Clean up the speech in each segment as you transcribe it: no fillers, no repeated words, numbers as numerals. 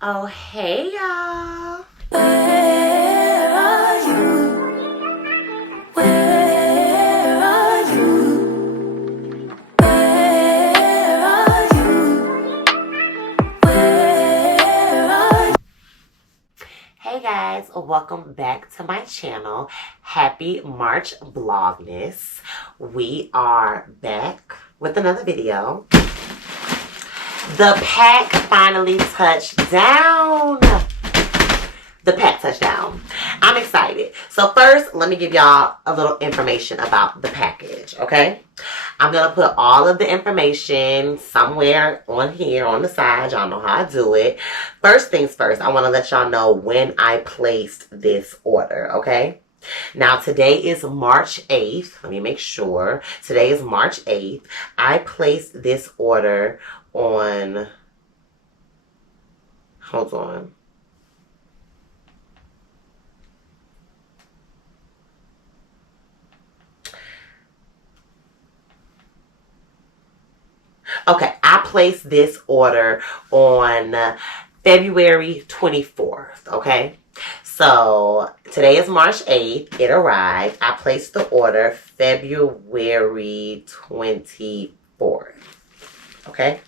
Oh, hey, y'all. Where are you? Where are you? Where are you? Where are you? Hey, guys. Welcome back to my channel. Happy March Vlogness. We are back with another video. The pack finally touched down. The pack touched down. I'm excited. So first, let me give y'all a little information about the package, okay? I'm going to put all of the information somewhere on here on the side. Y'all know how I do it. First things first, I want to let y'all know when I placed this order, okay? Now, today is March 8th. Let me make sure. Today is March 8th. I placed this order on... Hold on. Okay, I placed this order on February 24th, okay? So, today is March 8th. It arrived. I placed the order February 24th, okay?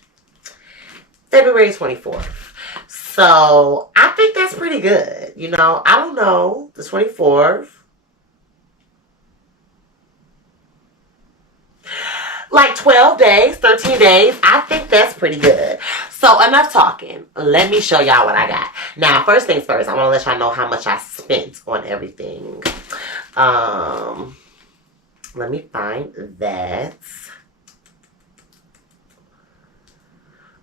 February 24th. So, I think that's pretty good. You know, I don't know, the 24th. Like 12 days, 13 days. I think that's pretty good. So enough talking. Let me show y'all what I got. Now, first things first, I want to let y'all know how much I spent on everything. Let me find that.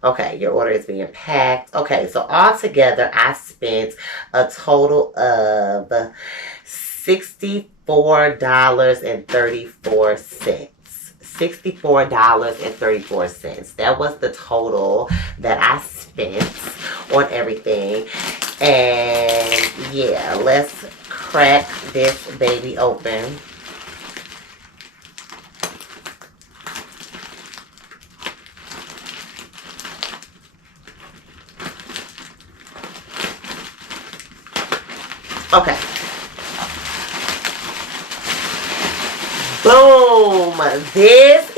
Okay, your order is being packed. Okay, so altogether, I spent a total of $64.34. $64.34. That was the total that I spent on everything. And yeah, let's crack this baby open. Okay. Boom! This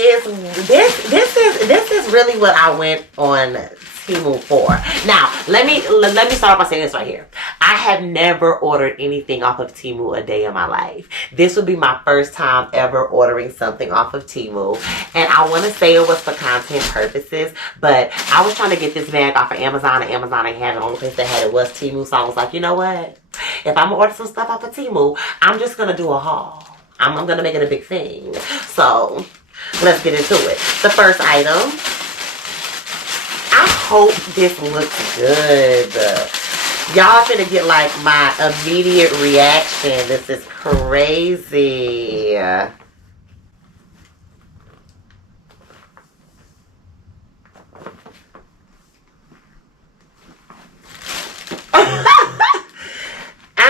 is really what I went on Temu for. Now, let me start off by saying this right here. I have never ordered anything off of Temu a day in my life. This would be my first time ever ordering something off of Temu. And I want to say it was for content purposes, but I was trying to get this bag off of Amazon, and Amazon ain't had it. The only place that had it was Temu. So I was like, you know what? If I'm going to order some stuff off of Temu, I'm just going to do a haul. I'm going to make it a big thing. So, let's get into it. The first item. I hope this looks good. Y'all finna get like my immediate reaction. This is crazy. I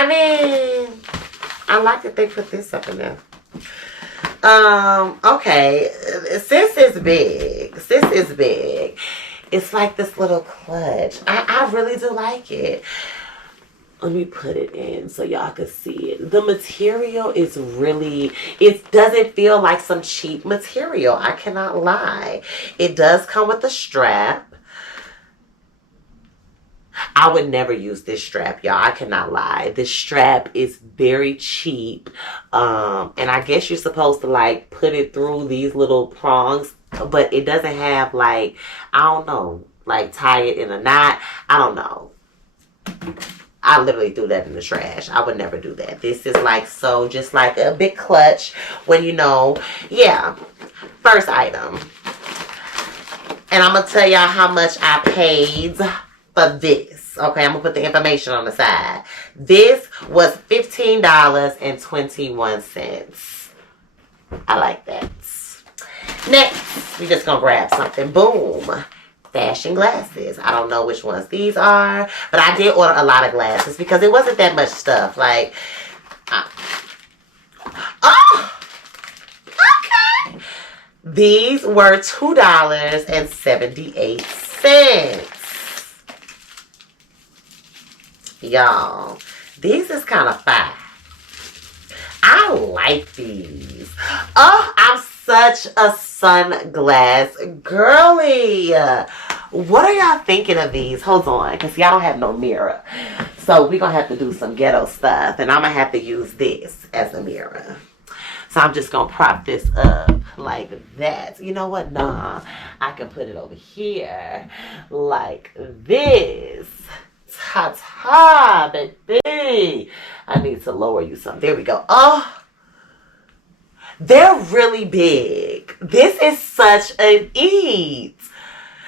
mean... I like that they put this up in there. Okay. Sis is big. It's like this little clutch. I really do like it. Let me put it in so y'all can see it. The material is really, it doesn't feel like some cheap material. I cannot lie. It does come with a strap. I would never use this strap, y'all. I cannot lie. This strap is very cheap. And I guess you're supposed to like put it through these little prongs, but it doesn't have like, I don't know, like tie it in a knot. I don't know. I literally threw that in the trash. I would never do that. This is like so just like a big clutch when you know, yeah. First item. And I'm going to tell y'all how much I paid for this. Okay, I'm going to put the information on the side. This was $15.21. I like that. Next, we're just going to grab something. Boom. Fashion glasses. I don't know which ones these are, but I did order a lot of glasses because it wasn't that much stuff. Like, oh! Okay! These were $2.78. Y'all, these is kind of fire. I like these. Oh, I'm such a sunglass girly. What are y'all thinking of these? Hold on, because y'all don't have no mirror. So we're going to have to do some ghetto stuff. And I'm going to have to use this as a mirror. So I'm just going to prop this up like that. You know what? Nah, I can put it over here like this. Ta-ta, baby. I need to lower you some. There we go. Oh, they're really big. This is such an ease.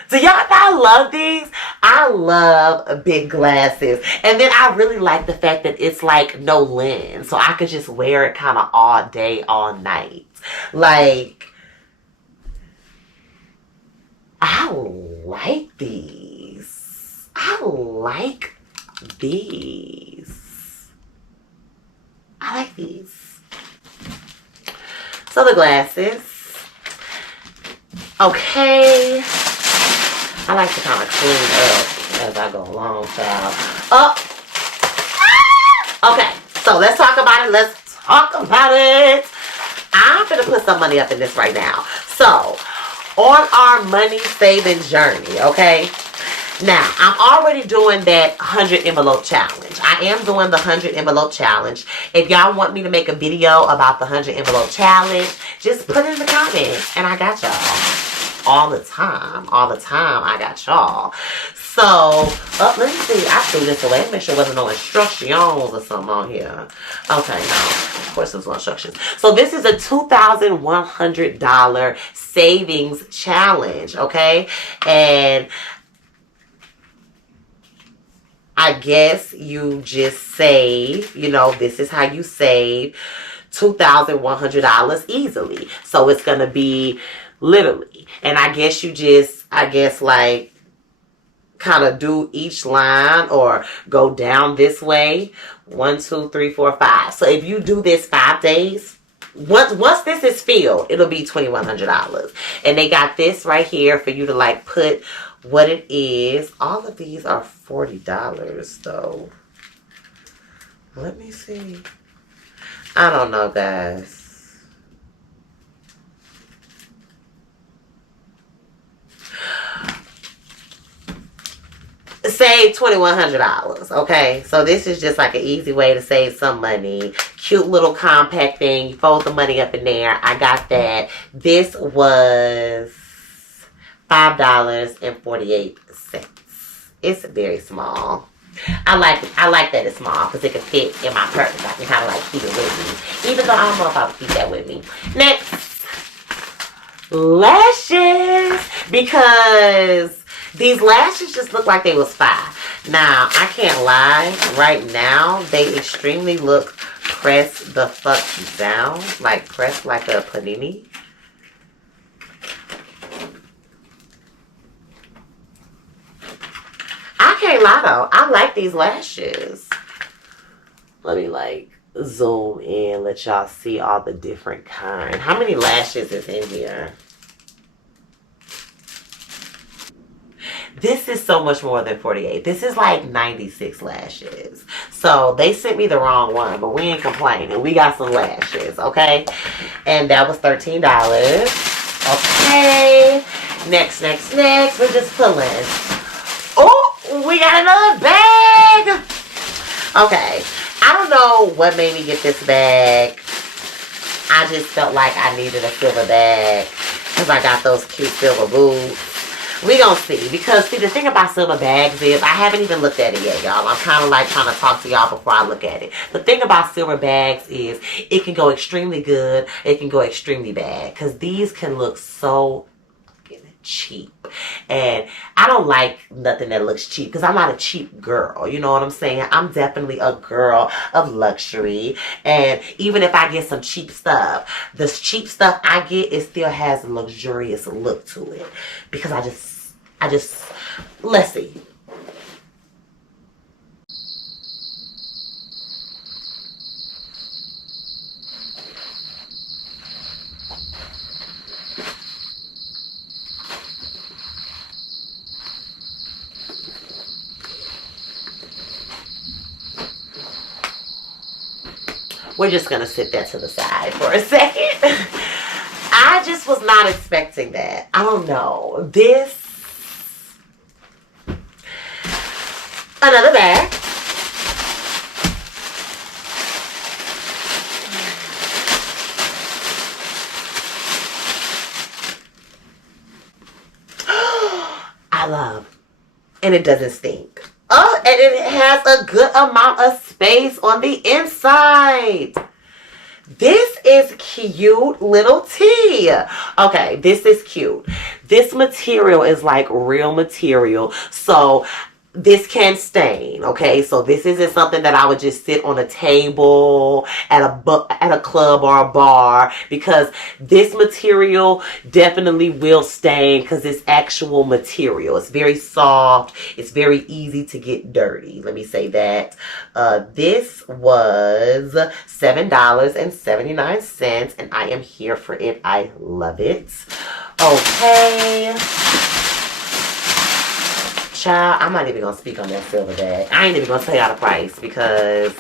Do y'all know I love these? I love big glasses. And then I really like the fact that it's like no lens. So I could just wear it kind of all day, all night. Like, I like these. I like these. I like these. So the glasses. Okay. I like to kind of clean up as I go along, child. Oh. Okay, so let's talk about it. Let's talk about it. I'm going to put some money up in this right now. So, on our money saving journey, okay? Now, I'm already doing that 100 envelope challenge. I am doing the 100 envelope challenge. If y'all want me to make a video about the 100 envelope challenge, just put it in the comments and I got y'all. All the time, I got y'all. So, let me see. I threw this away. Make sure there wasn't no instructions or something on here. Okay, no. Of course, there's no instructions. So, this is a $2,100 savings challenge, okay? And I guess you just save, this is how you save $2,100 easily. So, it's going to be literally. And I guess you just, like, kind of do each line or go down this way. 1, 2, 3, 4, 5. So if you do this 5 days, once this is filled, it'll be $2,100. And they got this right here for you to, like, put what it is. All of these are $40, though. Let me see. I don't know, guys. Save $2,100, okay? So this is just like an easy way to save some money. Cute little compact thing. You fold the money up in there. I got that. This was $5.48. It's very small. I like that it's small because it can fit in my purse. I can kind of like keep it with me. Even though I don't know if I would keep that with me. Next, lashes. Because these lashes just look like they was fire. Now, I can't lie. Right now, they extremely look pressed the fuck down. Like, pressed like a panini. I can't lie, though. I like these lashes. Let me, like, zoom in. Let y'all see all the different kind. How many lashes is in here? This is so much more than 48. This is like 96 lashes. So they sent me the wrong one, but we ain't complaining. We got some lashes, okay? And that was $13. Okay. Next. We're just pulling. Oh, we got another bag. Okay. I don't know what made me get this bag. I just felt like I needed a silver bag because I got those cute silver boots. We gonna see. Because, see, the thing about silver bags is, I haven't even looked at it yet, y'all. I'm kind of like trying to talk to y'all before I look at it. The thing about silver bags is, it can go extremely good. It can go extremely bad. Because these can look so cheap. And I don't like nothing that looks cheap. Because I'm not a cheap girl. You know what I'm saying? I'm definitely a girl of luxury. And even if I get some cheap stuff, this cheap stuff I get, it still has a luxurious look to it. Because I just, let's see. we're just going to sit that to the side for a second. I just was not expecting that. I don't know. This, another bag. I love. And it doesn't stink. Oh, and it has a good amount of space on the inside. This is cute little tea. Okay, this is cute. This material is like real material. So this can stain, okay? So this isn't something that I would just sit on a table at a club or a bar, because this material definitely will stain because it's actual material. It's very soft. It's very easy to get dirty. Let me say that. This was $7.79, and I am here for it. I love it. Okay. Child, I'm not even going to speak on that silver bag. I ain't even going to tell y'all the price, because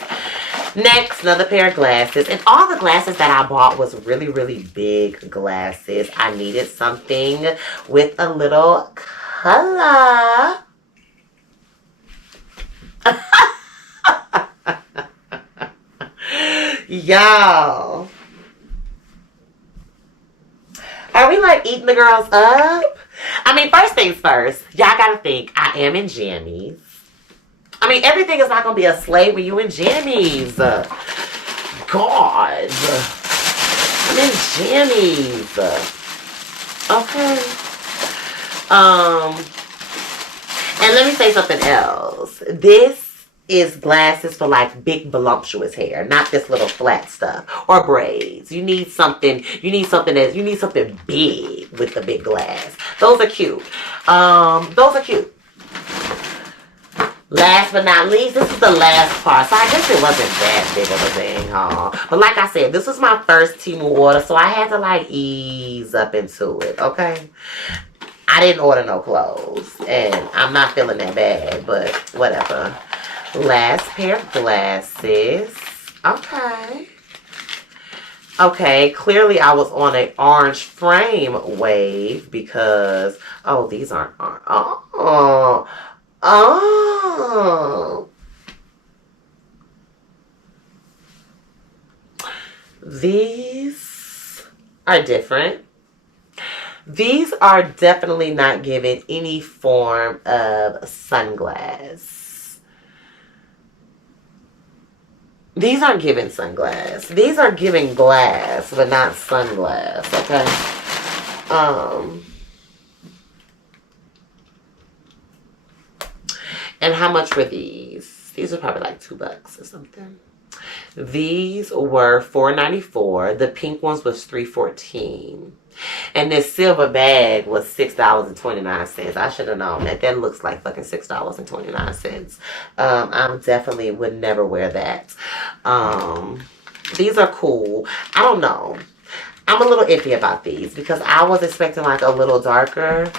next, another pair of glasses. And all the glasses that I bought was really, really big glasses. I needed something with a little color. Y'all. Are we like eating the girls up? I mean, first things first, y'all gotta think, I am in jammies. I mean, everything is not gonna be a slave when you in jammies. God. I'm in jammies. Okay. And let me say something else. This is glasses for like big voluptuous hair, not this little flat stuff or braids. You need something big with the big glass. Those are cute. Last but not least, this is the last part. So I guess it wasn't that big of a thing, huh? But like I said, this was my first Temu order, so I had to like ease up into it, okay? I didn't order no clothes, and I'm not feeling that bad, but whatever. Last pair of glasses. Okay. Okay, clearly I was on an orange frame wave because, oh, these aren't orange. Oh. These are different. These are definitely not giving any form of sunglass. These aren't giving sunglass. These are giving glass, but not sunglass, okay? And how much were these? These were probably like $2 or something. These were $4.94. The pink ones was $3.14. And this silver bag was $6.29. I should have known that. That looks like fucking $6.29. I definitely would never wear that. These are cool. I don't know. I'm a little iffy about these because I was expecting like a little darker.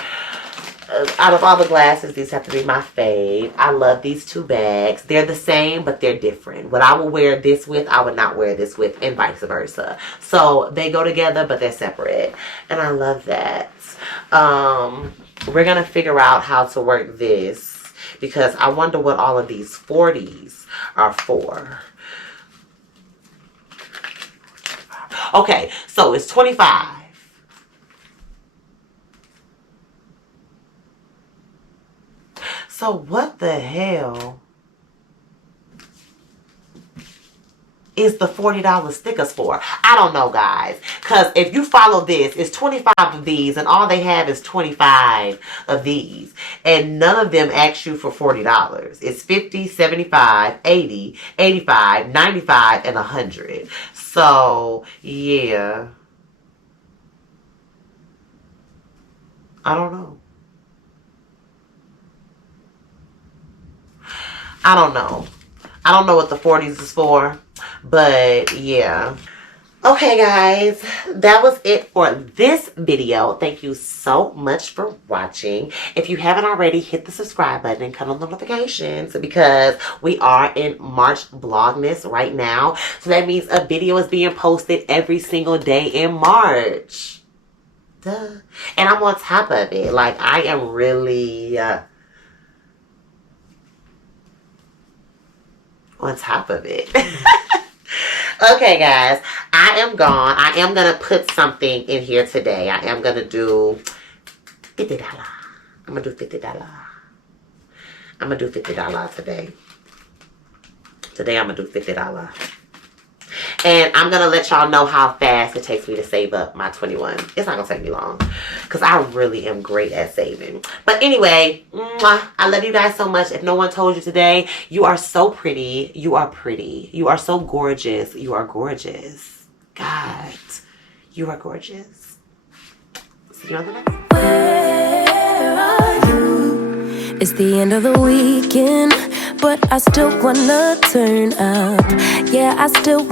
Out of all the glasses, these have to be my fave. I love these two bags. They're the same, but they're different. What I will wear this with, I would not wear this with, and vice versa. So they go together, but they're separate. And I love that. We're going to figure out how to work this because I wonder what all of these 40s are for. Okay, so it's 25. So what the hell is the $40 stickers for? I don't know, guys. Because if you follow this, it's 25 of these, and all they have is 25 of these. And none of them ask you for $40. It's 50, 75, 80, 85, 95, and 100. So, yeah. I don't know. I don't know. I don't know what the 40s is for, but yeah. Okay, guys, that was it for this video. Thank you so much for watching. If you haven't already, hit the subscribe button and turn on notifications because we are in March Vlogness right now. So that means a video is being posted every single day in March. Duh. And I'm on top of it. Like, I am really on top of it. Okay, guys, I am gone. I am going to put something in here today. I am going to do $50. I'm going to do $50. I'm going to do $50 today. Today, I'm going to do $50. And I'm going to let y'all know how fast it takes me to save up my 21. It's not going to take me long because I really am great at saving. But anyway, I love you guys so much. If no one told you today, you are so pretty. You are pretty. You are so gorgeous. You are gorgeous. God, you are gorgeous. See you on the next one. Where are you? It's the end of the weekend, but I still wanna turn up. Yeah, I still